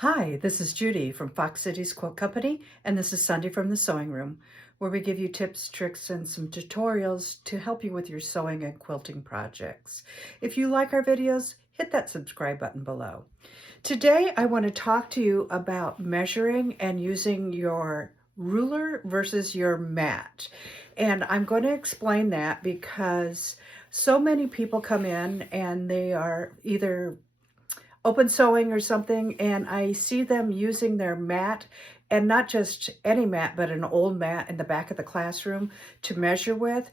Hi, this is Judy from Fox Cities Quilt Company, and this is Sunday from the Sewing Room, where we give you tips, tricks, and some tutorials to help you with your sewing and quilting projects. If you like our videos, hit that subscribe button below. Today, I want to talk to you about measuring and using your ruler versus your mat. And I'm going to explain that because so many people come in and they are either open sewing or something, and I see them using their mat, and not just any mat, but an old mat in the back of the classroom to measure with.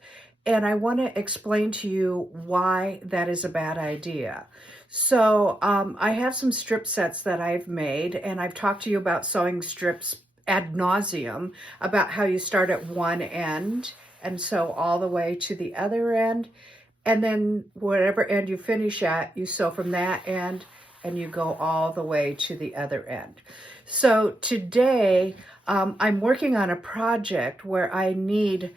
And I want to explain to you why that is a bad idea. So I have some strip sets that I've made, and I've talked to you about sewing strips ad nauseum, about how you start at one end and sew all the way to the other end, and then whatever end you finish at, you sew from that end and you go all the way to the other end. So today I'm working on a project where I need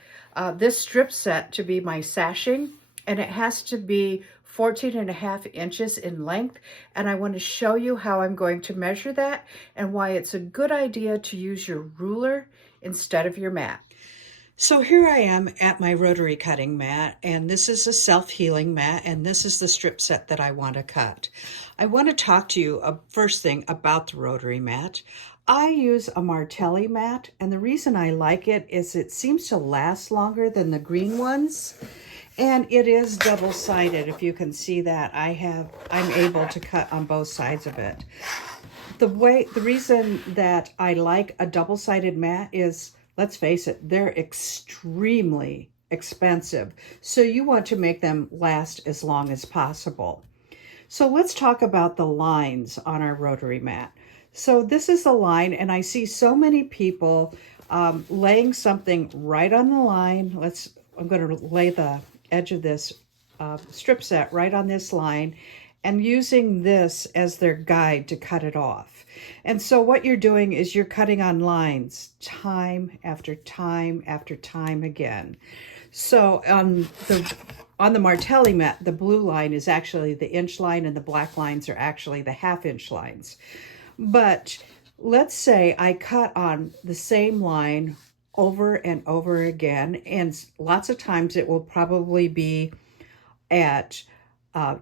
this strip set to be my sashing, and it has to be 14.5 inches in length. And I want to show you how I'm going to measure that and why it's a good idea to use your ruler instead of your mat. So here I am at my rotary cutting mat, and this is a self-healing mat, and this is the strip set that I want to cut. I want to talk to you first thing about the rotary mat. I use a Martelli mat, and the reason I like it is it seems to last longer than the green ones, and it is double-sided. If you can see that, I'm able to cut on both sides of it. The reason that I like a double-sided mat is, let's face it, they're extremely expensive. So you want to make them last as long as possible. So let's talk about the lines on our rotary mat. So this is the line, and I see so many people laying something right on the line. I'm going to lay the edge of this strip set right on this line, and using this as their guide to cut it off. And so what you're doing is you're cutting on lines time after time after time again. So on the Martelli mat, the blue line is actually the inch line, and the black lines are actually the half-inch lines. But let's say I cut on the same line over and over again, and lots of times it will probably be at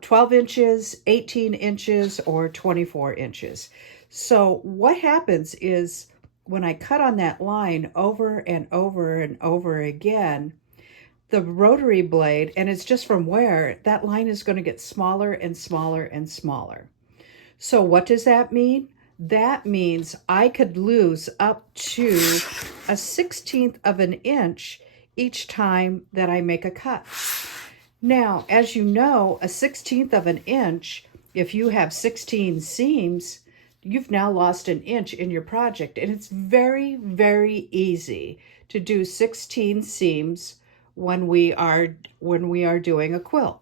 12 inches, 18 inches, or 24 inches. So what happens is when I cut on that line over and over and over again, the rotary blade, and it's just from wear, that line is going to get smaller and smaller and smaller. So what does that mean? That means I could lose up to a 1/16 of an inch each time that I make a cut. Now, as you know, a 1/16 of an inch, if you have 16 seams, you've now lost an inch in your project. And it's very, very easy to do 16 seams when we are doing a quilt.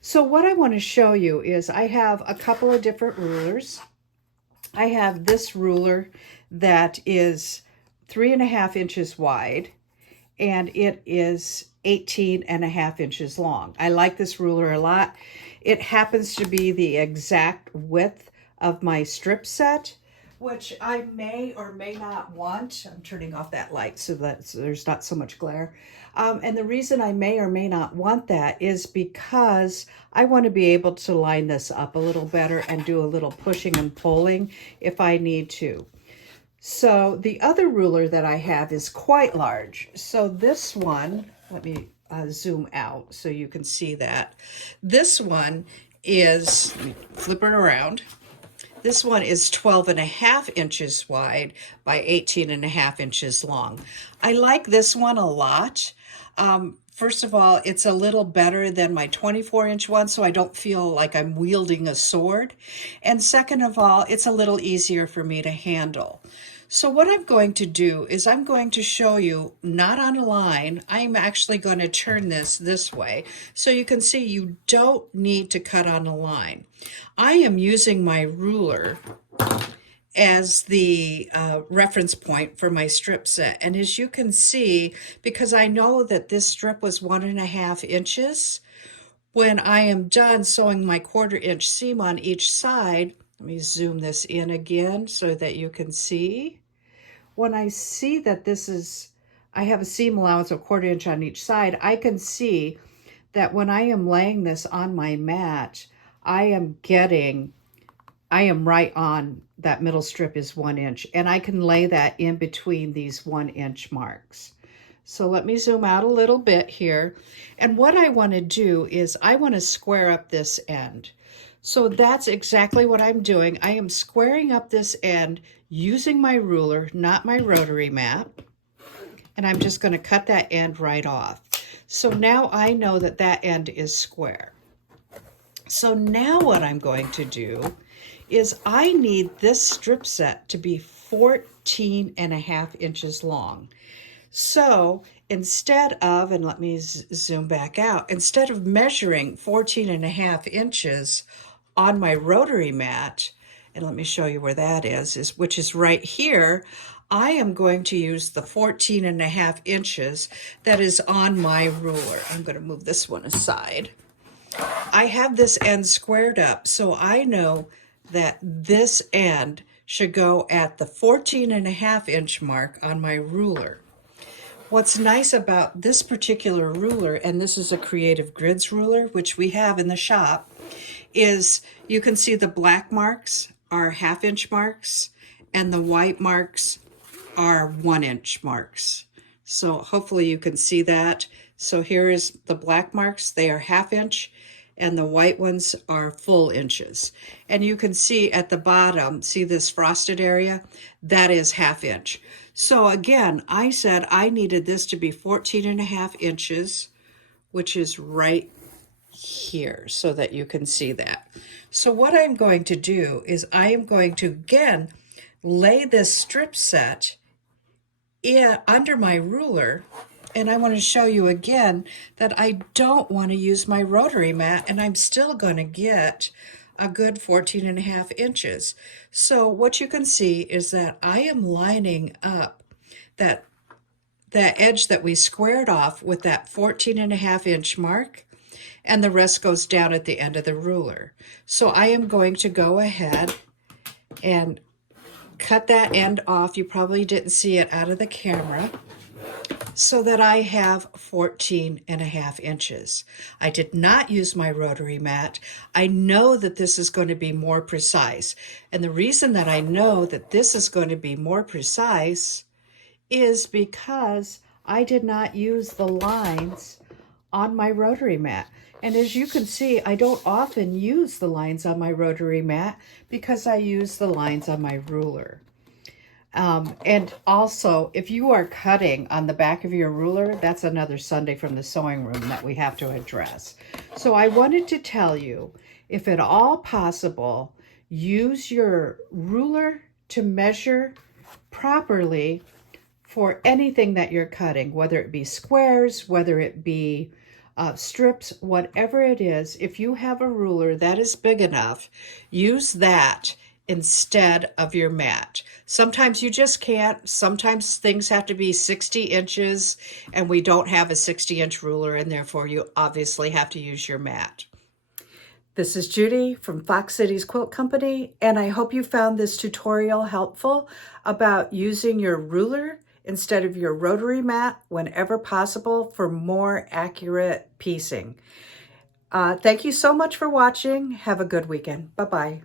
So what I want to show you is I have a couple of different rulers. I have this ruler that is 3.5 inches wide, and it is 18.5 inches long. I like this ruler a lot. It happens to be the exact width of my strip set, which I may or may not want. I'm turning off that light so that there's not so much glare. And the reason I may or may not want that is because I want to be able to line this up a little better and do a little pushing and pulling if I need to. So the other ruler that I have is quite large. So this one, let me zoom out so you can see that. This one is, let me flip it around. This one is 12.5 inches wide by 18.5 inches long. I like this one a lot. First of all, it's a little better than my 24-inch one, so I don't feel like I'm wielding a sword. And second of all, it's a little easier for me to handle. So what I'm going to do is I'm going to show you, not on a line, I'm actually going to turn this way. So you can see you don't need to cut on a line. I am using my ruler as the reference point for my strip set. And as you can see, because I know that this strip was 1.5 inches, when I am done sewing my 1/4 inch seam on each side, Let me zoom this in again so that you can see. When I see that I have a seam allowance of 1/4 inch on each side, I can see that when I am laying this on my mat, I am right on that middle strip is 1 inch, and I can lay that in between these 1 inch marks. So let me zoom out a little bit here. And what I want to do is I want to square up this end. So that's exactly what I'm doing. I am squaring up this end using my ruler, not my rotary mat. And I'm just going to cut that end right off. So now I know that that end is square. So now what I'm going to do is I need this strip set to be 14.5 inches long. So instead of, and let me zoom back out, instead of measuring 14.5 inches on my rotary mat, and let me show you where that is which is right here, I am going to use the 14.5 inches that is on my ruler. I'm going to move this one aside. I have this end squared up, so I know that this end should go at the 14.5 inch mark on my ruler. What's nice about this particular ruler, and this is a Creative Grids ruler, which we have in the shop, is you can see the black marks are 1/2 inch marks and the white marks are 1 inch marks. So hopefully you can see that. So here is the black marks, they are 1/2 inch, and the white ones are full inches. And you can see at the bottom, see this frosted area? That is 1/2 inch. So again, I said I needed this to be 14.5 inches, which is right here, so that you can see that. So what I'm going to do is I am going to, again, lay this strip set under my ruler, and I want to show you again that I don't want to use my rotary mat, and I'm still going to get a good 14.5 inches. So what you can see is that I am lining up that edge that we squared off with that 14.5 inch mark, and the rest goes down at the end of the ruler. So I am going to go ahead and cut that end off. You probably didn't see it out of the camera, so that I have 14.5 inches. I did not use my rotary mat. I know that this is going to be more precise. And the reason that I know that this is going to be more precise is because I did not use the lines on my rotary mat. And as you can see, I don't often use the lines on my rotary mat because I use the lines on my ruler. And also, if you are cutting on the back of your ruler, that's another Sunday from the sewing room that we have to address. So I wanted to tell you, if at all possible, use your ruler to measure properly for anything that you're cutting, whether it be squares, whether it be strips, whatever it is. If you have a ruler that is big enough, use that instead of your mat. Sometimes you just can't. Sometimes things have to be 60 inches and we don't have a 60-inch ruler, and therefore you obviously have to use your mat. This is Judy from Fox Cities Quilt Company, and I hope you found this tutorial helpful about using your ruler instead of your rotary mat whenever possible for more accurate piecing. Thank you so much for watching. Have a good weekend. Bye-bye.